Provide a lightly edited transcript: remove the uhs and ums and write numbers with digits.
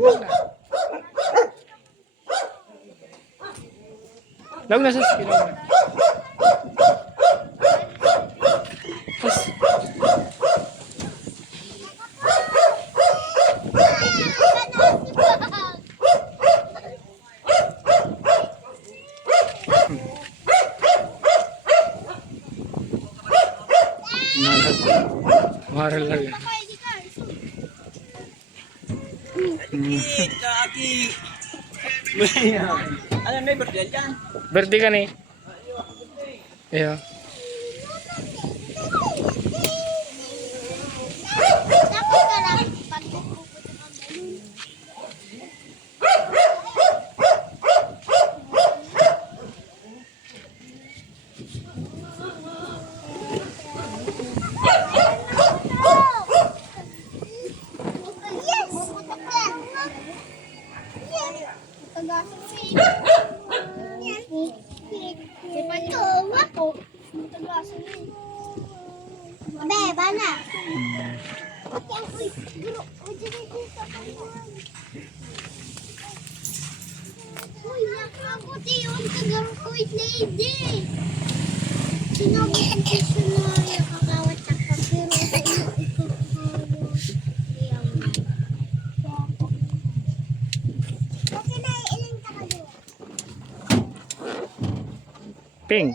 log na. Log na sa skill. Maral lang. Kaki. Ano may birthday dyan? Birthday ka ni. Iya. Beba na. Uy, nakakuti yung taga-kuit lady. Sinabi ko siya na yung kakawat sa pero okay na, ilang taka doon. Ping.